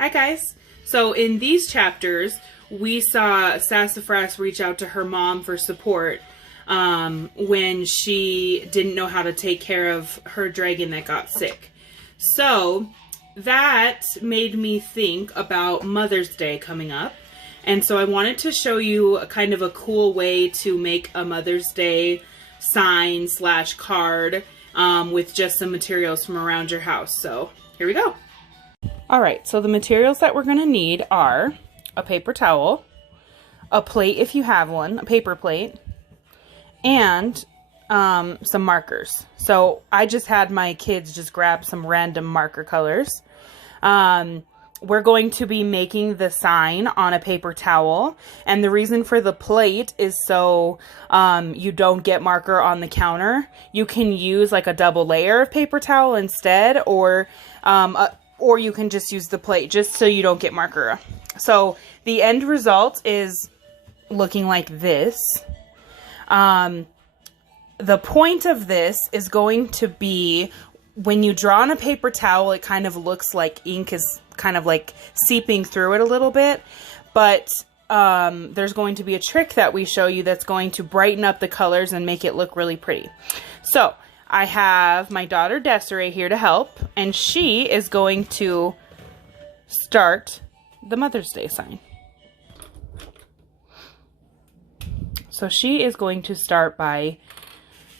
Hi guys. So in these chapters, we saw Sassafras reach out to her mom for support when she didn't know how to take care of her dragon that got sick. So that made me think about Mother's Day coming up. And so I wanted to show you a kind of a cool way to make a Mother's Day sign / card with just some materials from around your house. So here we go. All right, so the materials that we're going to need are a paper towel, a plate if you have one, a paper plate, and some markers. So I just had my kids just grab some random marker colors. We're going to be making the sign on a paper towel, and the reason for the plate is so you don't get marker on the counter. You can use like a double layer of paper towel instead, or you can just use the plate just so you don't get marker. So the end result is looking like this. The point of this is going to be when you draw on a paper towel, it kind of looks like ink is kind of like seeping through it a little bit. But there's going to be a trick that we show you that's going to brighten up the colors and make it look really pretty. So I have my daughter Desiree here to help, and she is going to start the Mother's Day sign. So she is going to start by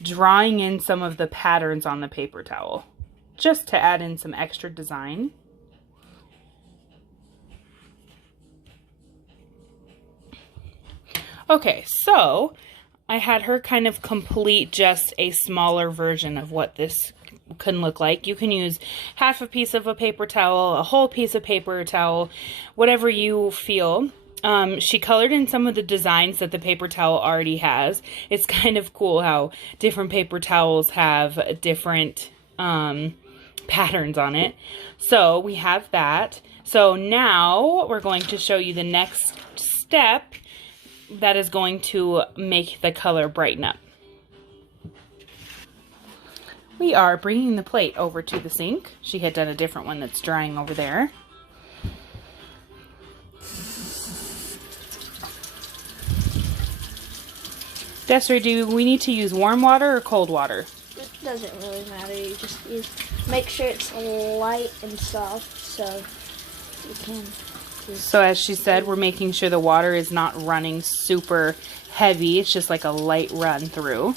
drawing in some of the patterns on the paper towel, just to add in some extra design. Okay, so I had her kind of complete just a smaller version of what this can look like. You can use half a piece of a paper towel, a whole piece of paper towel, whatever you feel. She colored in some of the designs that the paper towel already has. It's kind of cool how different paper towels have different patterns on it. So we have that. So now we're going to show you the next step that is going to make the color brighten up. We are bringing the plate over to the sink. She had done a different one that's drying over there. Desiree, do we need to use warm water or cold water? It doesn't really matter. You just make sure it's light and soft so you can. So as she said, we're making sure the water is not running super heavy. It's just like a light run through.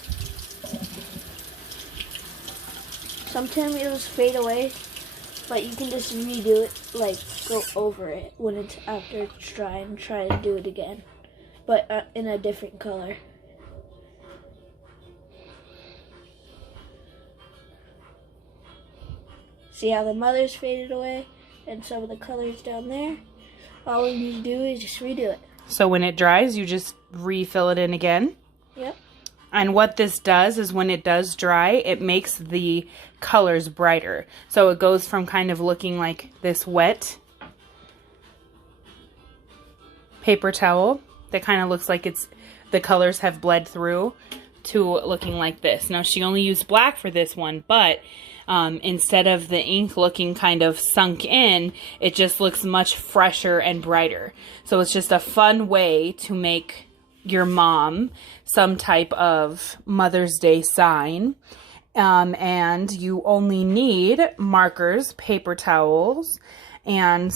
Sometimes it'll fade away, but you can just redo it, like go over it when it's after it's dry and try to do it again, but in a different color. See how the mother's faded away and some of the colors down there? All we need to do is just redo it. So when it dries, you just refill it in again? Yep. And what this does is when it does dry, it makes the colors brighter. So it goes from kind of looking like this wet paper towel that kind of looks like the colors have bled through to looking like this. Now she only used black for this one, but instead of the ink looking kind of sunk in, it just looks much fresher and brighter. So it's just a fun way to make your mom some type of Mother's Day sign. And you only need markers, paper towels, and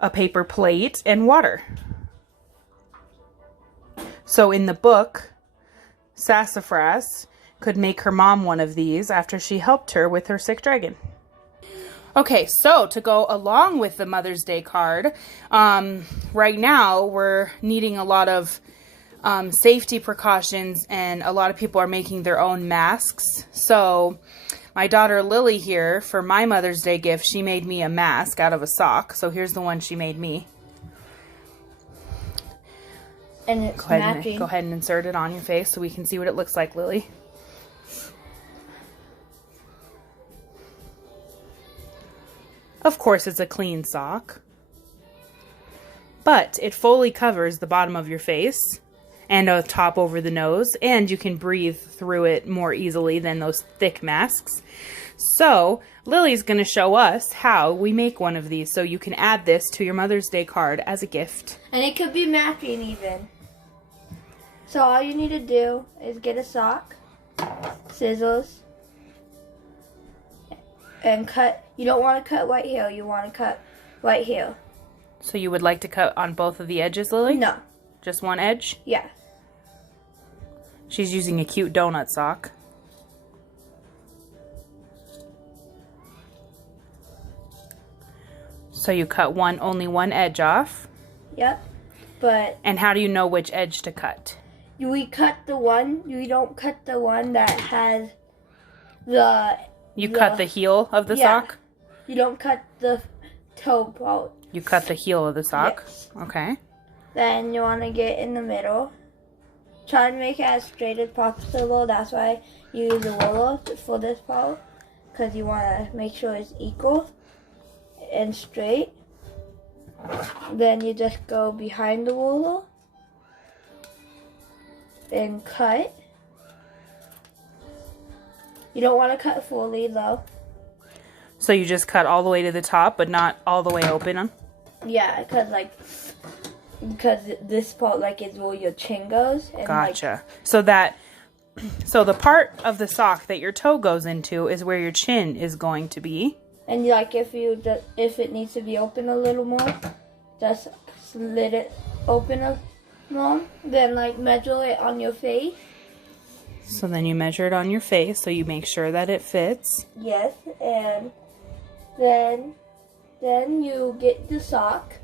a paper plate and water. So in the book, Sassafras could make her mom one of these after she helped her with her sick dragon. Okay, so to go along with the Mother's Day card, right now we're needing a lot of safety precautions, and a lot of people are making their own masks. So my daughter Lily here, for my Mother's Day gift, she made me a mask out of a sock. So here's the one she made me. And it's matching. Go ahead and insert it on your face so we can see what it looks like, Lily. Of course, it's a clean sock, but it fully covers the bottom of your face and a top over the nose, and you can breathe through it more easily than those thick masks. So Lily's going to show us how we make one of these, so you can add this to your Mother's Day card as a gift. And it could be matching even. So all you need to do is get a sock, scissors, and cut. You don't want to cut right here. You want to cut right here. So you would like to cut on both of the edges, Lily? No. Just one edge? Yeah. She's using a cute donut sock. So you cut only one edge off. Yep. But And how do you know which edge to cut? we cut the one. You don't cut the one that has the. You cut the heel of the sock? You don't cut the toe part. You cut the heel of the sock? Yes. Okay. Then you want to get in the middle. Try to make it as straight as possible. That's why you use a ruler for this part, because you want to make sure it's equal and straight. Then you just go behind the ruler and cut. You don't want to cut fully though. So you just cut all the way to the top, but not all the way open? Yeah, because this part is where your chin goes. And Gotcha. So the part of the sock that your toe goes into is where your chin is going to be. And if it needs to be open a little more, just slit it open more. Then measure it on your face. So then you measure it on your face, so you make sure that it fits. Yes, and then you get the sock.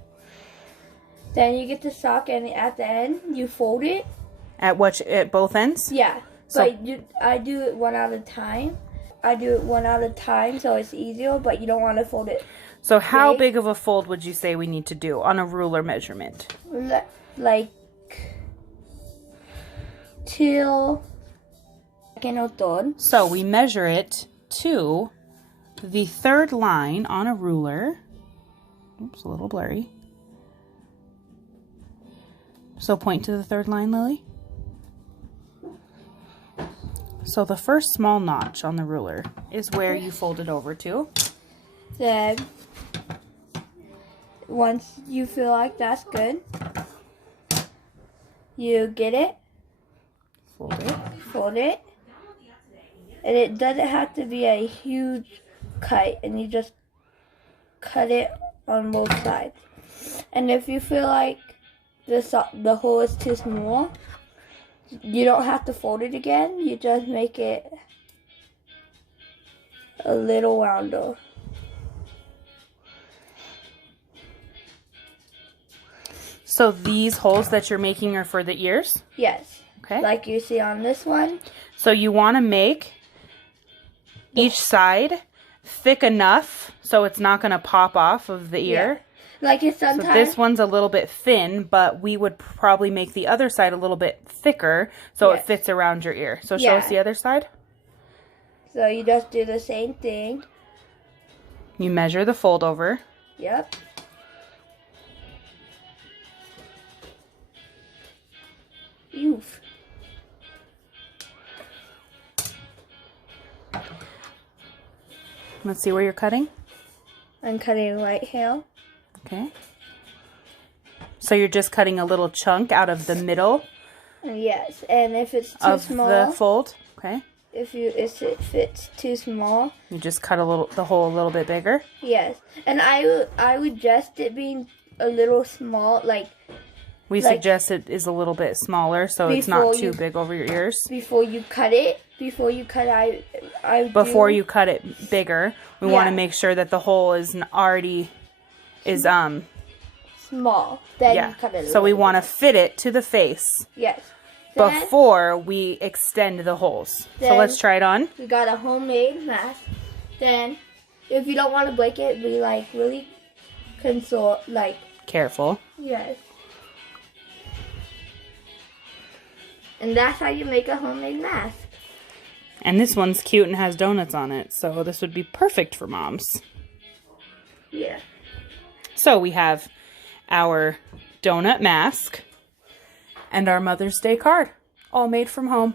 Then you get the sock, and at the end you fold it. At both ends? Yeah, So, but I do it one at a time. So it's easier, but you don't want to fold it. so how big of a fold would you say we need to do on a ruler measurement? Till second or third. So we measure it to the third line on a ruler. Oops, a little blurry. So point to the third line, Lily. So the first small notch on the ruler is where you fold it over to. Then, once you feel like that's good, you get it, fold it, and it doesn't have to be a huge cut, and you just cut it on both sides. And if you feel like the hole is too small, you don't have to fold it again. You just make it a little rounder. So these holes that you're making are for the ears? Yes. Okay. Like you see on this one. So you want to make each side thick enough so it's not going to pop off of the ear. Yeah. Like it's sometimes. So this one's a little bit thin, but we would probably make the other side a little bit thicker so it fits around your ear. So show us the other side. So you just do the same thing. You measure the fold over. Yep. Oof. Let's see where you're cutting. I'm cutting right here. Okay. So you're just cutting a little chunk out of the middle. Yes, and if it's too of small, the fold. Okay. if it fits too small, you just cut the hole a little bit bigger. Yes, and I would suggest it being a little small, We suggest it is a little bit smaller so it's not too big over your ears. Before you cut it, Before you cut it bigger, we want to make sure that the hole is already small. Then you cut it. So we want to fit it to the face. Yes. Before we extend the holes. So let's try it on. We got a homemade mask. Then, if you don't want to break it, be really careful. Yes. And that's how you make a homemade mask. And this one's cute and has donuts on it, so this would be perfect for moms. Yeah. So we have our donut mask and our Mother's Day card, all made from home.